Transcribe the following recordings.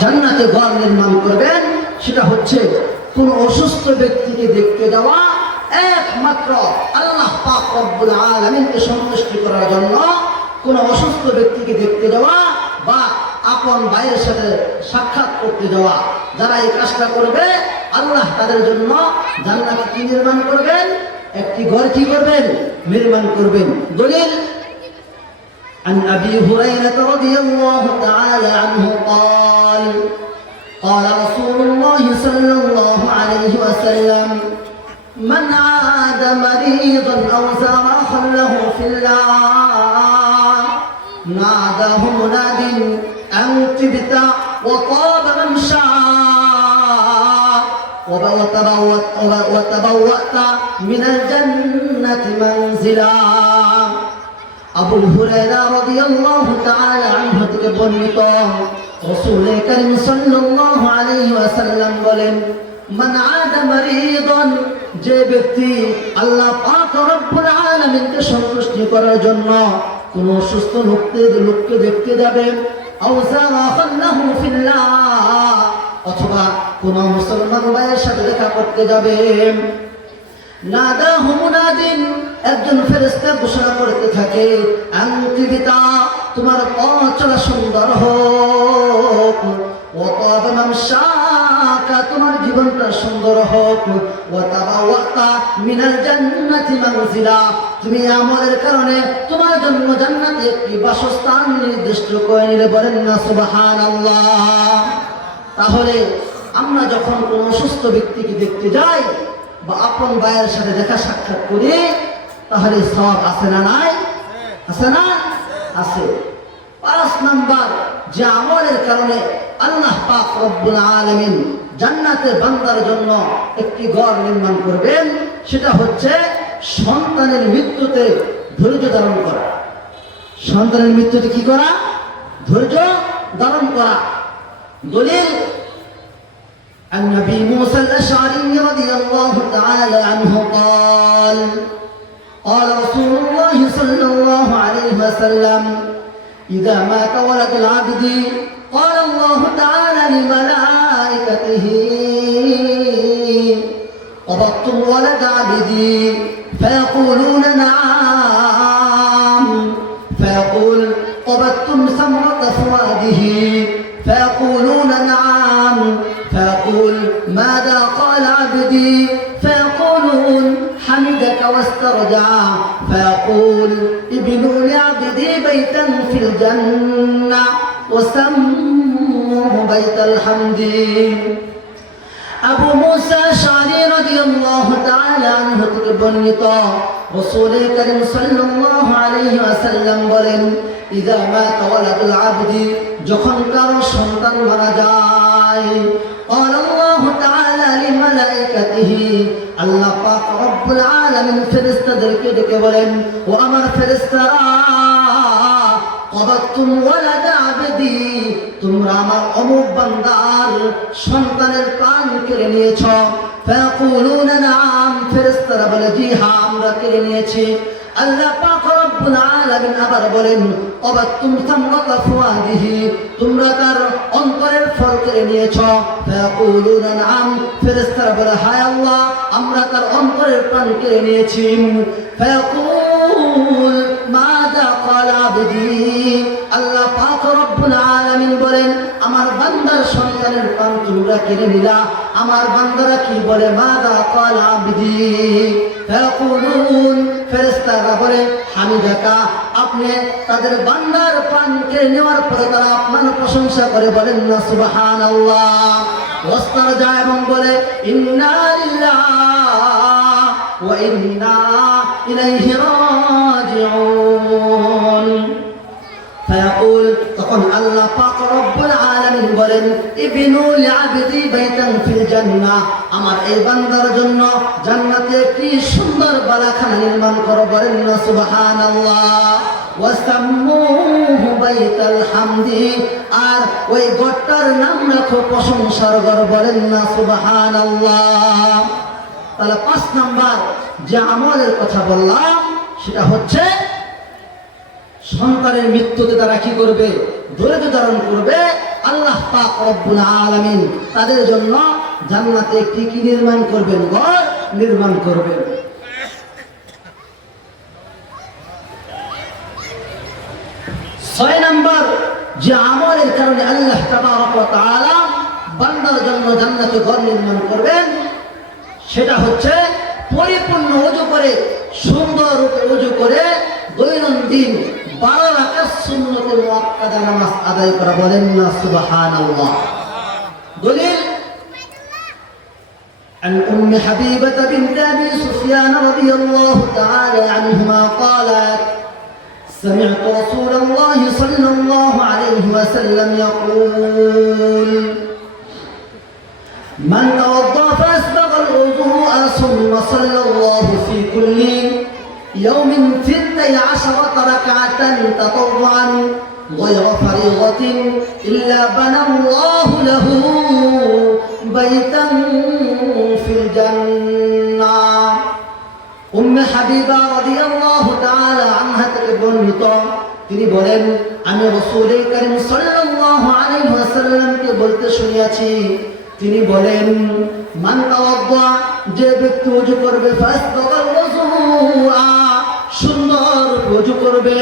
জান্নাতে ঘর নির্মাণ করবেন, সেটা হচ্ছে কোন অসুস্থ ব্যক্তিকে দেখতে যাওয়া একমাত্র আল্লাহ পাক রব্বুল আলামিনকে সন্তুষ্টি করার জন্য। কোন অসুস্থ ব্যক্তিকে দেখতে যাওয়া বা আপন ভাইয়ের সাথে সাক্ষাৎ করতে যাওয়া যারা এই কাজটা করবে, আল্লাহ তাদের জন্য জান্নাত কি নির্মাণ করবেন? একটি ঘর কি করবেন? নির্মাণ করবেন। দলিল عن أبي هريرة رضي الله تعالى عنه قال قال رسول الله صلى الله عليه وسلم من عاد مريضا أو زار له في الله ناداه مناد أن تبت وطاب ممشاك وتبوأت, وتبوأت من الجنة منزلا. হুরায়রা রাদিয়াল্লাহু তাআলা আনহু থেকে বর্ণিত। সাল্লাল্লাহু আলাইহি ওয়াসাল্লাম বলেন, মান আদা মারিদান যে ব্যক্তি আল্লাহ পাক রব্বুল আলামিনকে সন্তুষ্টি করার জন্য কোন অসুস্থ লোককে লোককে দেখতে যাবে। আও সারাখাল্লাহু ফিল্লাহ, অথবা কোন মুসলমান ভাইয়ের সাথে দেখা করতে যাবে। নাদা হুমুনাদিন একজন ফেরেস্তা ঘোষণা করতে থাকে আংটিবিতা তোমার পথ চলা সুন্দর হোক। ও তবনাম শাকা, তোমার জীবনটা সুন্দর হোক। ও তাবা ওয়াক্তা মিনাল জান্নাতি মানজিলা, তুমি আমলের কারণে তোমার জন্য জান্নাতে একটি বাসস্থান নির্দিষ্ট করে নিলে বলেন না, সুবহানাল্লাহ। তাহলে আমরা যখন কোনো অসুস্থ ব্যক্তিকে দেখতে যাই বা আপন ভাইয়ের সাথে দেখা সাক্ষাৎ করি, তাহলে সব আছে না নাই? আছে না? আছে। পাঁচ নাম্বার, যে আমলের কারণে আল্লাহ পাক রব্বুল আলামিন জান্নাতের বান্দার জন্য একটি ঘর নির্মাণ করবেন, সেটা হচ্ছে সন্তানের মৃত্যুতে ধৈর্য ধারণ করা। সন্তানের মৃত্যুতে কি করা? ধৈর্য ধারণ করা। দলিল عن أبي موسى الأشعري رضي الله تعالى عنه قال قال رسول الله صلى الله عليه وسلم إذا مات ولد العبد قال الله تعالى لملائكته قبضتم ولد عبدي؟ فيقولون واسترجع فيقول ابنوا لعبدي بيتا في الجنة وسموه بيت الحمد আবু মুসা শারি রাদিয়াল্লাহু তাআলা আনহু থেকে বর্ণিত রাসূল করিম সাল্লাল্লাহু আলাইহি ওয়াসাল্লাম বলেন ইযা মাতা ওয়ালাদুল আবদি যখন কারো সন্তান মারা যায় قال الله تعالى لملائكته আল্লাহ পাক রব্বুল আলামিন ফেরেশতাদেরকে ডেকে বলেন ও আমার ফেরেশতারা কবাতুম ওয়ালাদা আবদি তোমরা আমার অমুক বান্দার সন্তানের প্রাণ কেড়ে নিয়েছ ফায়াকুলুনা নাম ফেরেশতারা বলে জি হ্যাঁ আমরা কেড়ে নিয়েছি আল্লাহ পাক রব্বুল আলামিন আবার বলেন কবাতুম সামরাতা ফুয়াদিহি তোমরা তার অন্তরের ফল কেড়ে নিয়েছো। ফায়াকুলুনা, নাম, ফেরেশতারা বলে, হায় আল্লাহ, আমরা তার অন্তরের প্রাণ কেড়ে নিয়েছি। ফায়াকুল মাযা ক্বালা আবদি আল্লাহ আলামিন বলেন, আমার বান্দার সন্তানের প্রাণ তোমরা কেড়ে নিলা। আমার বান্দারা কি বলে, মাদা ক্বালা আবদি? ফেরেশতারা বলে হামিদাকা আপনি তাদের বান্দার প্রাণ কেড়ে নেওয়ার পরে তারা আপনার প্রশংসা করে বলেন না, সুবহানাল্লাহ। ওয়াস্তার যায় এবং বলে, ইন্না ইন্না ইলাইহি রাজিউন فيقول তখন আল্লাহ পাক রব্বুল আলামিন বলেন ইবনু লিআবদি বাইতান ফিল জান্নাহ আমার এই বান্দার জন্য জান্নাতে একটি সুন্দর বালাখানা নির্মাণ করো বলেন না সুবহানাল্লাহ ওয়াসাম্মুহু বাইতাল হামদি আর ওই গড়টার নাম রাখো প্রশংসার ঘর বলেন না সুবহানাল্লাহ তাহলে পাঁচ নাম্বার যে আমলের কথা বললাম, সেটা হচ্ছে সন্তানের মৃত্যুতে তারা কি করবে? ধৈর্য ধারণ করবে। আল্লাহ আলামিন তাদের জন্য জান্নাতে কি কি নির্মাণ করবেন ঘর নির্মাণ করবেন। ছয় নাম্বার, যে আমলের কারণে আল্লাহ তাবারক ওয়া বান্দার জন্য জান্নাতে ঘর নির্মাণ করবেন। সেটা হচ্ছে পরিপূর্ণ ওজু করে সুন্দর রূপে ওজু করে দৈনন্দিন বারো রাকাত সুন্নতে মুআক্কাদা নামাজ আদায় করা বলেন না সুবহানাল্লাহ দলিল عن أم حبيبة بنت أبي سفيان رضي الله تعالى عنهما قالت سمعت رسول الله صلى الله عليه وسلم يقول من توضا فاسبغ الوضوء ثم صلى الله في كل يوم ثنتي عشرة ركعة تطوعا غير فريضة إلا بنى الله له بيتا في الجنة উম্মে হাবিবা রাদিয়াল্লাহু তাআলা আনহা থেকে বর্ণিত তিনি বলেন আমি রাসূল করিম সাল্লাল্লাহু আলাইহি ওয়াসাল্লামকে বলতে শুনিয়াছি তিনি বলেন মান তাওয়াদ্দা যে ব্যক্তি ওযু করবে ফাসবাগাল ওযুআ সুন্দর ওযু করবে।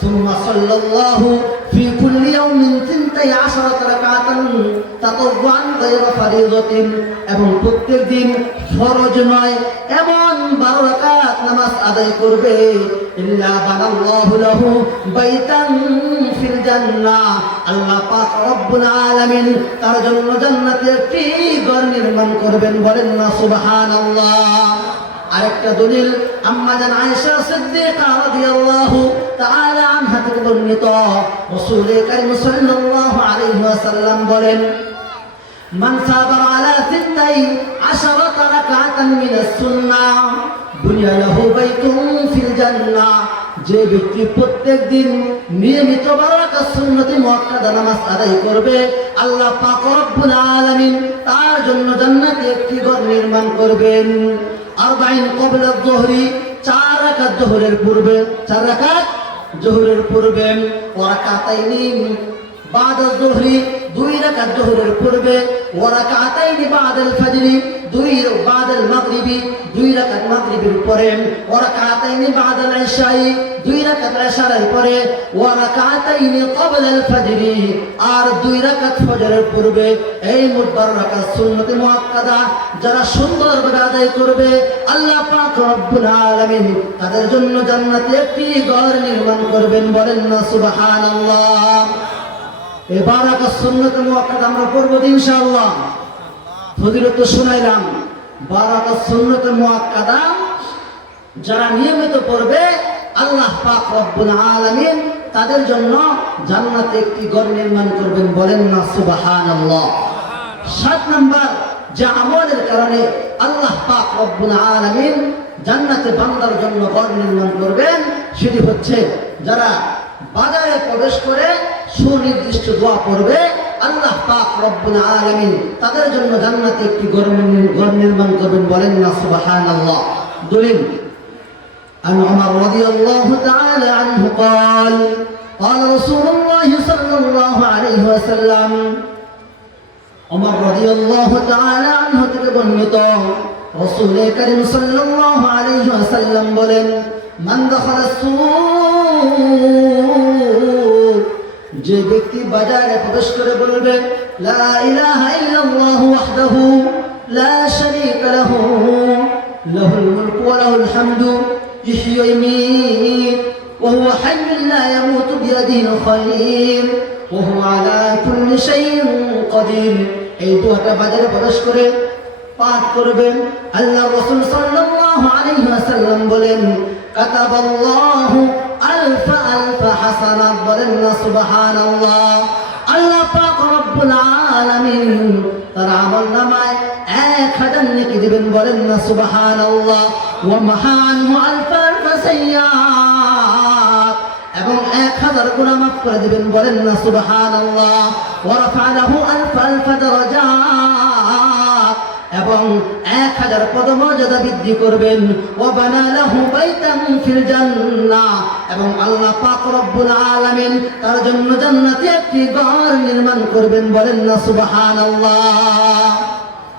সুম্মা সাল্লাল্লাহু ফি কুল্লি ইয়াউমিন তিনতাই আশরাত রাকাতান তাতাওয়ান গায়রা ফারিদাতিন। এবং প্রত্যেক দিন ফরজ নয়, এমন বারো রাকাত নামাজ আদায় করবে। ইল্লা বানাল্লাহু লাহু বাইতান ফিল আল্লাহ পাক তার জন্য জান্নাতে একটি ঘর নির্মাণ করবেন বলেন না, সুবহানাল্লাহ। আরেকটা দলিল, আম্মা জান আয়েশা সিদ্দিকা রাদিয়াল্লাহু তাআলা আনহা থেকে বর্ণিত। রাসূল কারীম সাল্লাল্লাহু আলাইহি ওয়াসাল্লাম বলেন, মান সাবারা আলা সিত্তাই আশারাত রাকাতান মিনাস সুন্নাহ। দুনিয়া লাহু বাইতুন ফিল যে ব্যক্তি প্রত্যেক দিন নিয়মিত বারাকা সুন্নতি মুআক্কাদা নামাজ আদায় করবে, আল্লাহ পাক রব্বুল আলামিন তার জন্য জান্নাতে একটি ঘর নির্মাণ করবেন। আরবাইন কবলা যোহরি চার রাকাত যোহরের পূর্বে, চার রাকাত যোহরের পূর্বে ওয়া বাদল জোহরি, দুই রাকাত জোহরের পূর্বে ওয়ারাকাতাইনি বাদাল ফাজরি, দুই বাদাল মাগরিবি, দুই রাকাত মাগরিবের পরে ওয়ারাকাতাইনি দুই রাকাত পরে ওয়ারাকাতাইনি ক্বাবলাল আর দুই রাকাত ফজরের পূর্বে, এই মোট 12 রাকাত সুন্নতে মুআক্কাদা, যারা সুন্দরভাবে আদায় করবে, আল্লাহ পাক রব্বুল আলামিন তাদের জন্য জান্নাতে একটি ঘর নির্মাণ করবেন বলেন না, সুবহানাল্লাহ। এবার আকাশ সুন্নত মুআক্কাদ আমরা পড়ব ইনশাআল্লাহ। ফজিলত শুনাইলাম বারাকা সুন্নত মুআক্কাদা যারা নিয়মিত পড়বে, আল্লাহ পাক রব্বুল আলামিন তাদের জন্য জান্নাতে একটি ঘর নির্মাণ করবেন বলেন না, সুবহানাল্লাহ। সাত নাম্বার, যে আমলের কারণে আল্লাহ পাক রব্বুল আলামিন জান্নাতে বান্দার জন্য ঘর নির্মাণ করবেন, সেটি হচ্ছে যারা বাজারে প্রবেশ করে সুনির্দিষ্ট দোয়া পড়বে আল্লাহ পাক রব্বুল আলামিন তাদের জন্য জান্নাতে একটি ঘর নির্মাণ- ঘর নির্মাণ করবেন বলেন না সুবহানাল্লাহ দলিল عن عمر رضي الله تعالى عنه قال قال رسول الله صلى الله عليه وسلم عمر رضي الله تعالى عنه থেকে বর্ণিত رسول كريم صلى الله عليه وسلم বলেন মান দখল যে ব্যক্তি বাজারে প্রবেশ করে বলবে, লা ইলাহা ইল্লাল্লাহু ওয়াহদাহু লা শারীকা লাহু, লাহুল মুলকু ওয়া লাহুল হামদু, ইহয়ি ওয়া ইমীত, ওয়া হুয়া হাইয়্যুন লা ইয়ামুতু বিয়াদিহিল খায়র ওয়া হুয়া আলা কুল্লি শাইইন কাদির। এই দোয়াটা বাজারে প্রবেশ করে পাঠ করবেন আল্লাহ রাসূল সাল্লাল্লাহু আলাইহি ওয়াসাল্লাম বলেন, কাতাবাল্লাহু আলফা আলফা হাসানাত বলেন না, সুবহানাল্লাহ। আল্লাহ পাক রব্বুল আলামিন তার আমল নামায় এক আলফা আলফা সাইয়্যাত এবং এক হাজার গুণা মাফ করে দিবেন, বলেন না, সুবহানাল্লাহ। এবং এক হাজার পদমর্যাদা বৃদ্ধি করবেন। ওয়াবানা লাহু বাইতান ফিল জান্নাহ। এবং আল্লাহ পাক রব্বুল আলামিন তার জন্য জান্নাতে একটি ঘর নির্মাণ করবেন বলেন না, সুবহানাল্লাহ।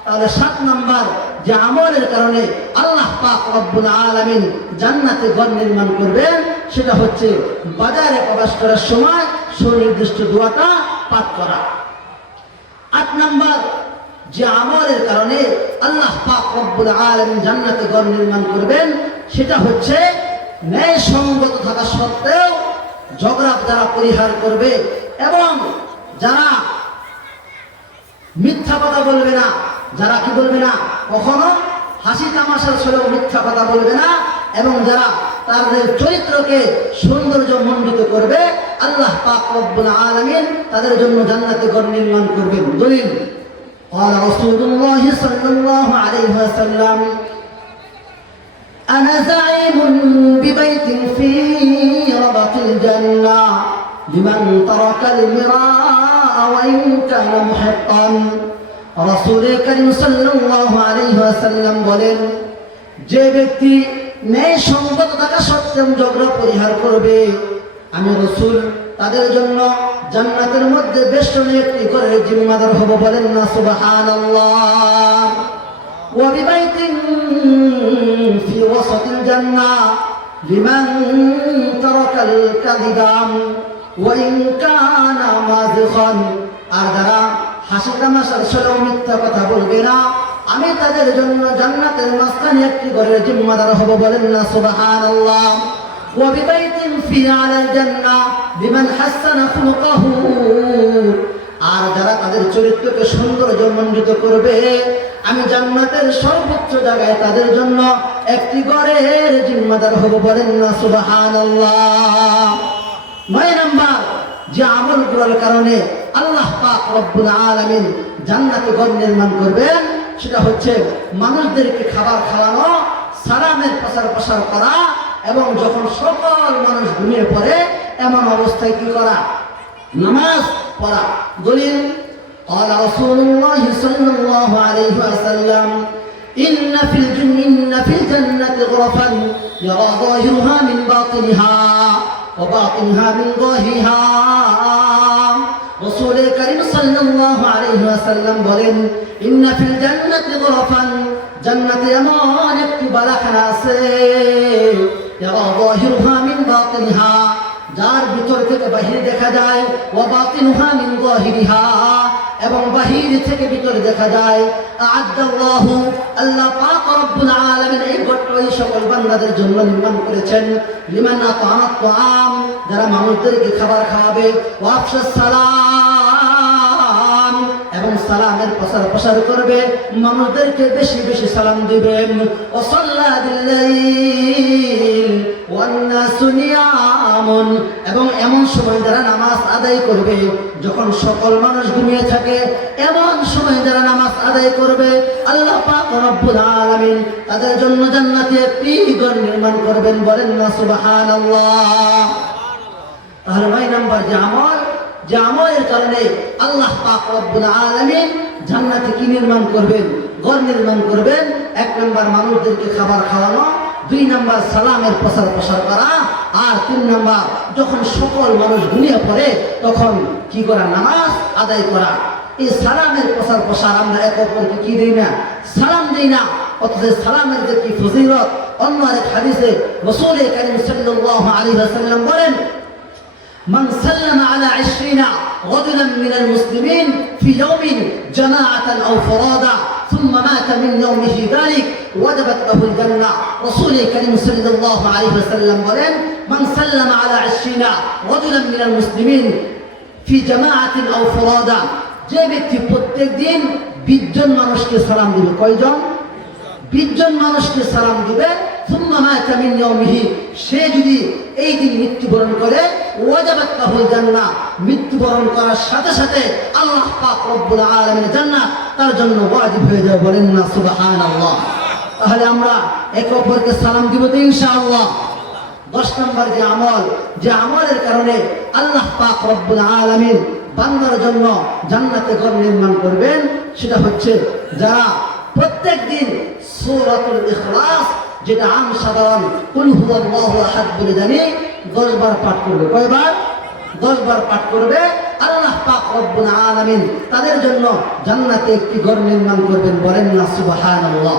তাহলে সাত নাম্বার, যে আমলের কারণে আল্লাহ পাক রব্বুল আলামিন জান্নাতে ঘর নির্মাণ করবেন, সেটা হচ্ছে বাজারে প্রবেশ করার সময় সুনির্দিষ্ট দোয়াটা পাঠ করা। আট নাম্বার যে আমলের কারণে আল্লাহ পাক রব্বুল আলামিন জান্নাতে ঘর নির্মাণ করবেন, সেটা হচ্ছে ন্যায় সঙ্গত থাকা সত্ত্বেও ঝগড়া যারা পরিহার করবে এবং যারা মিথ্যা কথা বলবে না, যারা কি বলবে না, কখনো হাসি তামাশার ছলেও মিথ্যা কথা বলবে না এবং যারা তাদের চরিত্রকে সৌন্দর্য মণ্ডিত করবে, আল্লাহ পাক রব্বুল আলামিন তাদের জন্য জান্নাতে ঘর নির্মাণ করবেন। দলিল। قال رسول الله صلى الله عليه وسلم أنا زعيم ببيت في ربط الجنة لمن ترك المراء وإن كان محقا رسول كريم صلى الله عليه وسلم বলেন যে ব্যক্তি ন্যায় সংবাদ থাকা সত্ত্বেও ঝগড়া পরিহার করবে আমি রসুল তাদের জন্য জান্নাতের মধ্যে বেষ্টনী একটি করে জিম্মাদার হব বলেন না সুবহানাল্লাহ وببيت في وسط الجنة لمن ترك الكذب وإن كان مازخا আর যারা হাসি তামাশার ছলেও মিথ্যা কথা বলবে না আমি তাদের জন্য জান্নাতের মাঝখানে একটি ঘরের জিম্মাদার হব বলেন না সুবহানাল্লাহ وببيت في على الجنة لمن حسن خلقه আর যারা তাদের চরিত্রকে সৌন্দর্য মণ্ডিত করবে আমি জান্নাতের সর্বোচ্চ জায়গায় তাদের জন্য একটি ঘরের জিম্মাদার হব বলেন না সুবহানাল্লাহ নয় নাম্বার যে আমল করার কারণে আল্লাহ পাক রব্বুল আলামিন জান্নাতে ঘর নির্মাণ করবেন সেটা হচ্ছে মানুষদেরকে খাবার খাওয়ানো সালামের প্রসার প্রসার করা এবং যখন সকল মানুষ ঘুমিয়ে পড়ে এমন অবস্থায় কি করা নামাজ পড়া দলিল قال رسول الله صلى الله عليه وسلم إن في الجن إن في الجنة غرفا يرى ظاهرها من باطنها وباطنها من ظاهرها رسول كريم صلى الله عليه وسلم বলেন إن في الجنة غرفا জান্নাতে এমন একটি বালাখানা আছে যার ভিতর থেকে বাহিরে দেখা যায়, ও বাতিন হামিন গহিরিহা এবং বাহির থেকে ভিতরে দেখা যায় আদাল্লাহ আল্লাহ পাক এই গোত্র এই সকল বান্দাদের জন্য নির্মাণ করেছেন। লিমান আতাত তাআম, যারা মানুষদেরকে খাবার খাওয়াবে, ওয়া আফসাস সালাম এবং সালামের প্রসার প্রসার করবে, মানুষদেরকে বেশি বেশি সালাম দিবেন। এবং এমন সময় যারা নামাজ আদায় করবে, যখন সকল মানুষ ঘুমিয়ে থাকে, এমন সময় যারা নামাজ আদায় করবে, আল্লাহ আলামিন তাদের জন্য জান্নাতে একটি ঘর নির্মাণ করবেন বলেন না, সুবহানাল্লাহ। তাহলে ভাই নাম্বার যে আমল যে আমলের কারণে আল্লাহ আলামিন জান্নাতে কি নির্মাণ করবেন, ঘর নির্মাণ করবেন, এক নম্বর মানুষদেরকে খাবার খাওয়ানো, দুই নাম্বার সালামের প্রসার প্রসার করা, আর তিন নাম্বার যখন সকল মানুষ ঘুমিয়ে পড়ে, তখন কি করা? নামাজ আদায় করা। এই সালামের প্রসার প্রসার আমরা এক অপরকে কি দিই না? সালাম দিই না। অথচ সালামের যে কি ফজিলত? অন্য আরেক হাদিসে রসুল করিম সাল্লাল্লাহু আলাইহি ওয়াসাল্লাম বলেন من سلم على عشرين رجلا من المسلمين في يوم جماعة أو فرادا ثم مات من يومه ذلك وجبت له الجنة رسول الكريم صلى الله عليه وسلم বলেন من سلم على عشرين رجلا من المسلمين في جماعة أو فرادا যে ব্যক্তি প্রত্যেক দিন বিশজন মানুষকে সালাম দিবে কয়জন বিশজন মানুষকে সালাম দেবে সে যদি এই দিন মৃত্যুবরণ করে মৃত্যুবরণ করার সাথে সাথে আল্লাহ আলমিন তার জন্য হয়ে যাবে, বলেন না তাহলে আমরা একে অপরকে সালাম দিব তো ইনশাআল্লাহ। দশ নম্বর যে আমল, যে আমলের কারণে আল্লাহ পাক রব্বুল আলমিন বান্দার জন্য জান্নাতে ঘর নির্মাণ করবেন, সেটা হচ্ছে যারা প্রত্যেক দিন সূরাতুল ইখলাস যেটা আম সাধারণ কুল হুয়াল্লাহু আহাদ বলে জানি দশ বার পাঠ করবে কয়বার দশ বার পাঠ করবে আল্লাহ পাক রব্বুল আলামিন তাদের জন্য জান্নাতে একটি ঘর নির্মাণ করবেন বলেন না সুবহানাল্লাহ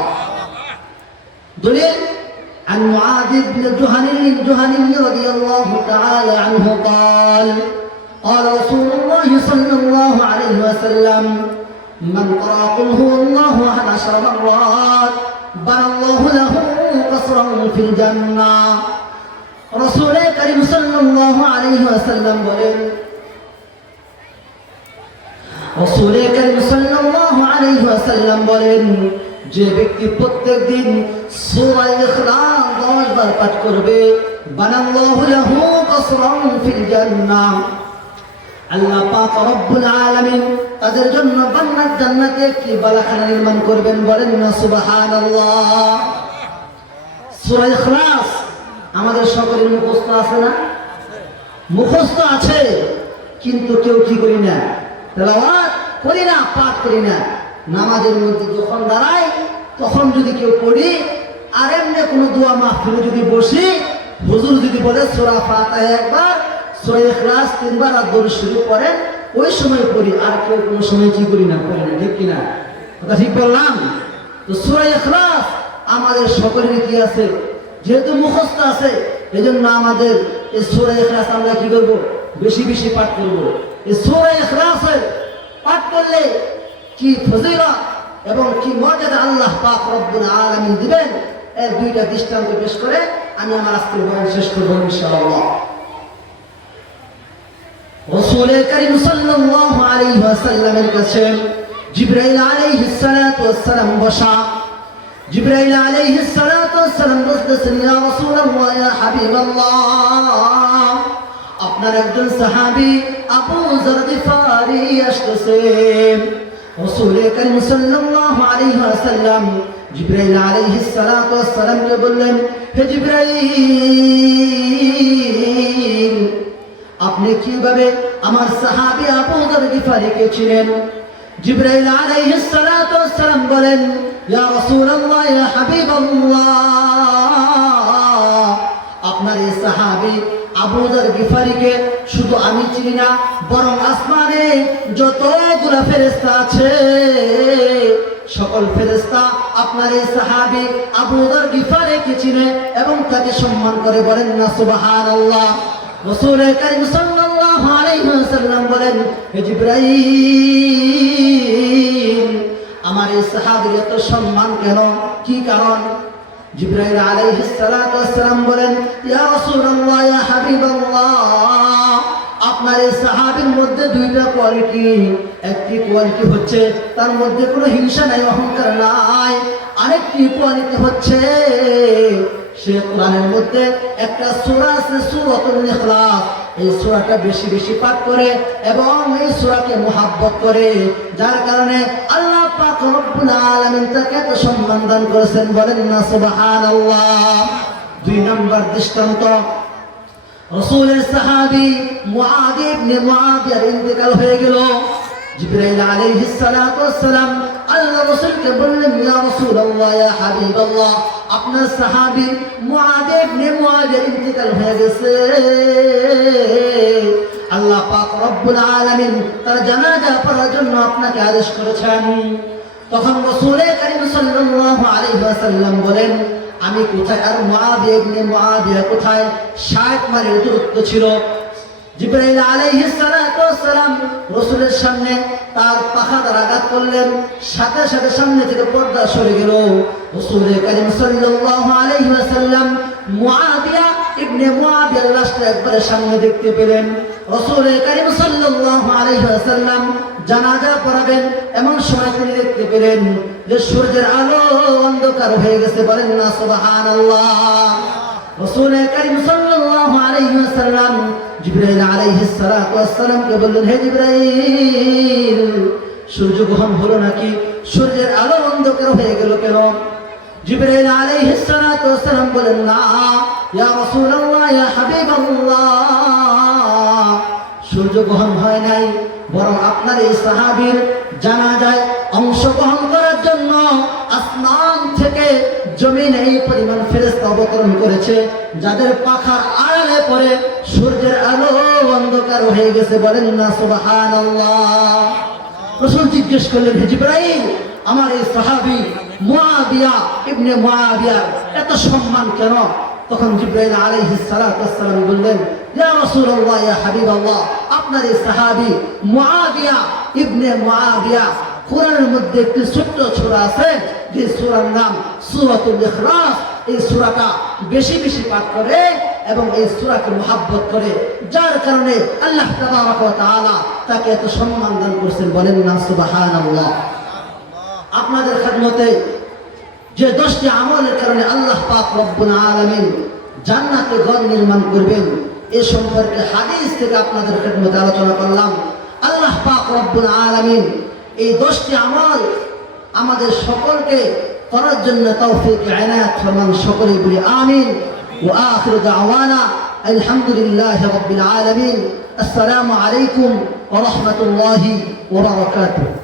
دليل عن معاذ بن الجهني الجهني رضي الله تعالى عنه قال قال رسول الله صلى الله عليه وسلم من قرأ قل هو الله أحد عشر مرات বানাল্লাহু লাহু কাসরান ফিল জান্নাহ। রাসূল করিম সাল্লাল্লাহু আলাইহি ওয়াসাল্লাম বলেন রাসূল বলেন, যে ব্যক্তি প্রত্যেকদিন সূরা ইখলাস 10 বার পাঠ করবে, বানাল্লাহু লাহু কাসরান ফিল জান্নাহ। আল্লাহ পাক রব্বুল আলামিন তাদের জন্য জান্নাত জান্নাতে একটি বালাখানা নির্মাণ করবেন বলেন না, সুবহানাল্লাহ। সূরা ইখলাস, আমাদের সকলের মুখস্থ আছে না? মুখস্থ আছে, কিন্তু কেউ কি করি না? তেলাওয়াত করি না, পাঠ করি না। নামাজের মধ্যে যখন দাঁড়াই, তখন যদি কেউ পড়ি, আর এমনি কোনো দোয়া মাহফিলে যদি বসি, হুজুর যদি বলে সোরা ফাতাহ একবার সোরা ইখলাস তিনবার আর দরুদ শরীফ পড়েন ওই সময় পড়ি, আর কেউ কোনো সময় কি করি না করি না, ঠিক কিনা? কথা ঠিক বললাম? তো সোরা ইখলাস আমাদের সকলের কি আছে? যেহেতু মুখস্থ আছে এই জন্য আমাদের এই সোরা ইখলাস আমরা কি করব? বেশি বেশি পাঠ করব। এই সোরা ইখলাসের পাঠ করলে কি ফজিলত এবং কি মর্যাদা আল্লাহ পাক রব্বুল আলামিন দিবেন? এর দুইটা দৃষ্টান্ত পেশ করে আমি আমার আজকের বয়ান শেষ করব ইনশাআল্লাহ। রসুল করিম সাল্লাল্লাহু আলাইহি ওয়াসাল্লামের কাছে জিবরাইল আলাইহিস সালাতু ওয়াস সালাম বসা জিবরাইল আলাইহিস সালাতু ওয়াস সালাম বলতেছেন ইয়া রাসূলুল্লাহ ইয়া হাবিবাল্লাহ আপনার একজন সাহাবী আবু যর গিফারি আসতেছেন রাসূল করিম সাল্লাল্লাহু আলাইহি ওয়াসাল্লাম জিবরাইল আলাইহিস সালাতু ওয়াস সালামকে বললেন, হে জিবরাইল! কীভাবে আমার সাহাবী আবু যর গিফারিকে ছিলেন? জিবরাইল আলাইহিস সালাতু সালাম বলেন, ইয়া রাসূলুল্লাহ, ইয়া হাবিবাল্লাহ, আপনার এই সাহাবী আবু যর গিফারিকে শুধু আমি চিনি না, বরং আসমানে যতগুলা ফেরেশতা আছে, সকল ফেরেশতা আপনার এই সাহাবী আবু যর গিফারিকে চিনে এবং তাকে সম্মান করে বলেন না, সুবহানাল্লাহ। রাসূল কারীম সাল্লাল্লাহু আলাইহি ওয়াসাল্লাম বলেন, হে জিবরাইল, আমার এই সাহাবীর এত সম্মান কেন? কি কারণ? জিব্রাইল আলাইহিস সালাম বলেন, ইয়া রাসূলুল্লাহ, ইয়া হাবিবাল্লাহ আপনার এই সাহাবীর মধ্যে দুইটা কোয়ালিটি একটি কোয়ালিটি হচ্ছে তার মধ্যে কোনো হিংসা নাই, অহংকার নাই। আরেকটি কোয়ালিটি হচ্ছে সে কোরআনের মধ্যে একটা সূরা আছে, সূরাতুল ইখলাস। এই সূরাটা বেশি বেশি পাঠ করে এবং এই সূরাকে মোহাব্বত করে, যার কারণে আল্লাহ পাক রব্বুল আলামিন তাকে এত সম্মান দান করেছেন। বলেন না, সুবহানাল্লাহ। দুই নম্বর দৃষ্টান্ত রসুলের সাহাবি মুআদ ইবনে মুআবিয়ার ইন্তেকাল হয়ে গেল। জিবরাইল আলাইহিস সালাতু ওয়াসসালাম আল্লাহ রাসূলকে বললেন, ইয়া রাসূলুল্লাহ, ইয়া হাবিবাল্লাহ, আপনার সাহাবী মুআদ ইবনে মুআবিয়ার ইন্তেকাল হয়ে গেছে। আল্লাহ পাক রব্বুল আলামিন তার জানাজা পড়ার জন্য আপনাকে আদেশ করেছেন। তখন রাসূল কারীম সাল্লাল্লাহু আলাইহি ওয়াসাল্লাম বলেন আমি কোথায়? আর মুআবিয়া ইবনে কোথায়? 60 মাইলের দূরত্ব ছিল। জিব্রাইল আলাইহিস সালাতু ওয়াসসালাম রাসূলের সামনে তার পাখা দ্বারা আঘাত করলেন। সাথে সাথে সামনে থেকে পর্দা সরে গেল। রাসূল কারীম সাল্লাল্লাহু আলাইহি ওয়াসাল্লাম মুআবিয়া ইবনে মুআবিয়ার লাশটা একবারে সামনে দেখতে পেলেন। রাসূল কারীম সাল্লাল্লাহু আলাইহি ওয়াসাল্লাম জানাজা পড়াবেন, এমন সময় তিনি দেখতে পেলেন যে সূর্যের আলো অন্ধকার হয়ে গেছে। বলেন না, সুবহানাল্লাহ। রাসূল কারীম সাল্লাল্লাহু আলাইহি ওয়াসাল্লাম জিবরাইল বললেন, হে জিবরাইল সূর্য গ্রহণ হলো নাকি? সূর্যের আলো অন্ধকার হয়ে গেল কেন? জিবরাইল আলাইহিস ওয়াসসালাম বলেন, না, ইয়া রাসূলুল্লাহ, ইয়া হাবিবাল্লাহ। সূর্য গ্রহণ হয় নাই, বরং আপনার এই সাহাবীর জানা যায় অংশগ্রহণ করার জন্য আসমান থেকে জমিনে এই পরিমাণ ফেরেস্তা অবতরণ করেছে, যাদের পাখার আড়ালে পরে সূর্যের আলো অন্ধকার হয়ে গেছে। বলেন না সুবাহান রসুল জিজ্ঞেস করলেন, হে জিব্রাইল, আমার এই সাহাবি মুআবিয়া ইবনে মুআবিয়ার এত সম্মান কেন? তখন জিব্রাইল সালাতু ওয়াসসালাম বললেন আপনার এই সাহাবি মুআবিয়া ইবনে মুআবিয়া কোরআনের মধ্যে একটি ছোট্ট সূরা আছে, যে সূরার নাম সূরাতুল ইখলাস। এই সূরাটা বেশি বেশি পাঠ করে এবং এই সূরাকে মহাব্বত করে। যার কারণে আল্লাহ তাআলা তাকে এত সম্মান দান করেছেন বলেন না, সুবহানাল্লাহ। আপনাদের খেদমতে যে দশটি আমলের কারণে আল্লাহ পাক রব্বুল আলামিন জান্নাতে ঘর নির্মাণ করবেন, এ সম্পর্কে হাদিস থেকে আপনাদের খেদমতে আলোচনা করলাম। আল্লাহ পাক রব্বুল আলামিন এই দশটি আমল আমাদের সকলকে করার জন্য তৌফিক আনায়াত ফরমান সকলে বলি আমিন। ওয়া আখিরু দাওয়ানা, আলহামদুলিল্লাহি রাব্বিল আলামিন। আসসালামু আলাইকুম ওয়া রাহমাতুল্লাহি ওয়া বারাকাতুহু।